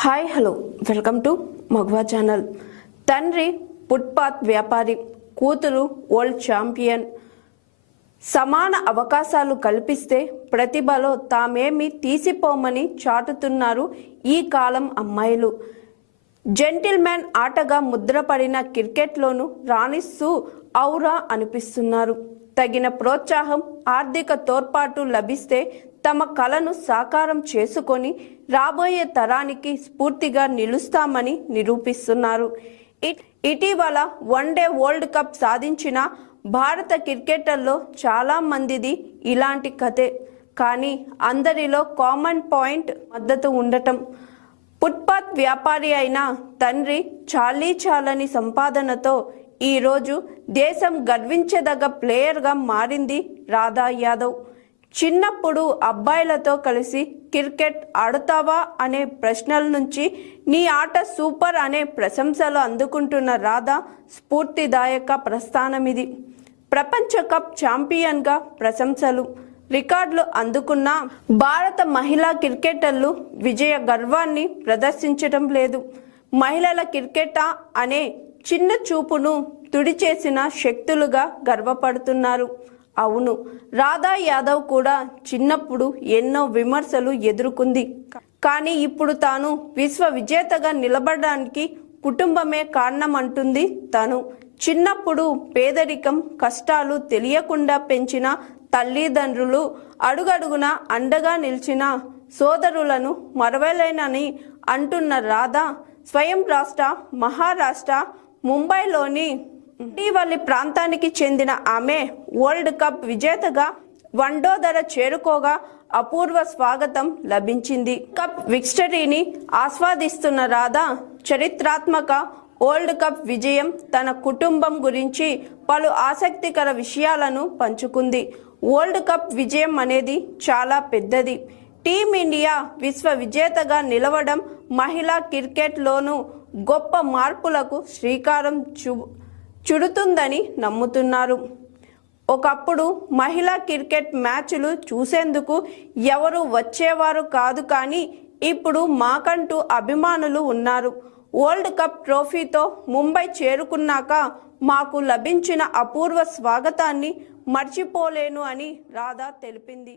Hi hello. Welcome to మగ్వా channel. తండ్రి footpath వ్యాపారి కూతురు వరల్డ్ ఛాంపియన్. సమాన అవకాశాలు కల్పిస్తే ప్రతిభలో తామేమి తీసిపోమని చాటుతున్నారు ఈ కాలం అమ్మాయిలు. జెంటిల్మ్యాన్ ఆటగా ముద్రపడిన క్రికెట్లోనూ రాణిస్తూ ఔరా అనిపిస్తున్నారు. తగిన ప్రోత్సాహం ఆర్థిక తోడ్పాటు లభిస్తే తమ కలను సాకారం చేసుకొని రాబోయే తరానికి స్ఫూర్తిగా నిలుస్తామని నిరూపిస్తున్నారు. ఇటీవల వన్డే వరల్డ్ కప్ సాధించిన భారత క్రికెటర్లో చాలా మందిది ఇలాంటి కథే. కానీ అందరిలో కామన్ పాయింట్ మద్దతు ఉండటం. ఫుట్పాత్ వ్యాపారి అయిన తండ్రి చాలీ చాలని సంపాదనతో ఈరోజు దేశం గర్వించదగ్గ ప్లేయర్గా మారింది రాధా యాదవ్. చిన్నప్పుడు అబ్బాయిలతో కలిసి క్రికెట్ ఆడుతావా అనే ప్రశ్నల నుంచి నీ ఆట సూపర్ అనే ప్రశంసలు అందుకుంటున్న రాధా స్ఫూర్తిదాయక ప్రస్థానమిది. ప్రపంచ కప్ ఛాంపియన్గా ప్రశంసలు. రికార్డులు అందుకున్న భారత మహిళా క్రికెటర్లు విజయ గర్వాన్ని ప్రదర్శించడం లేదు. మహిళల క్రికెటా అనే చిన్న చూపును తుడిచేసిన శక్తులుగా గర్వపడుతున్నారు. అవును. రాధా యాదవ్ కూడా చిన్నప్పుడు ఎన్నో విమర్శలు ఎదుర్కొంది. కానీ ఇప్పుడు తాను విశ్వ విజేతగా నిలబడడానికి కుటుంబమే కారణమంటుంది తను. చిన్నప్పుడు పేదరికం కష్టాలు తెలియకుండా పెంచిన తల్లిదండ్రులు అడుగడుగున అండగా నిలిచిన సోదరులను మరవలేనని అంటున్న రాధా స్వయం రాష్ట్ర మహారాష్ట్ర ముంబైలోని ఇటీవలి ప్రాంతానికి చెందిన ఆమె వరల్డ్ కప్ విజేతగా వండోదర చేరుకోగా అపూర్వ స్వాగతం లభించింది. కప్ విక్టరీని ఆస్వాదిస్తున్న రాధా చరిత్రాత్మక వరల్డ్ కప్ విజయం తన కుటుంబం గురించి పలు ఆసక్తికర విషయాలను పంచుకుంది. వరల్డ్ కప్ విజయం అనేది చాలా పెద్దది. టీమిండియా విశ్వ విజేతగా నిలవడం మహిళా క్రికెట్లోనూ గొప్ప మార్పులకు శ్రీకారం చూ చుడుతుందని నమ్ముతున్నారు. ఒకప్పుడు మహిళా క్రికెట్ మ్యాచ్లు చూసేందుకు ఎవరు వచ్చేవారు కాదు కానీ ఇప్పుడు మాకంటూ అభిమానులు ఉన్నారు. వరల్డ్ కప్ ట్రోఫీతో ముంబై చేరుకున్నాక మాకు లభించిన అపూర్వ స్వాగతాన్ని మర్చిపోలేను అని రాధా తెలిపింది.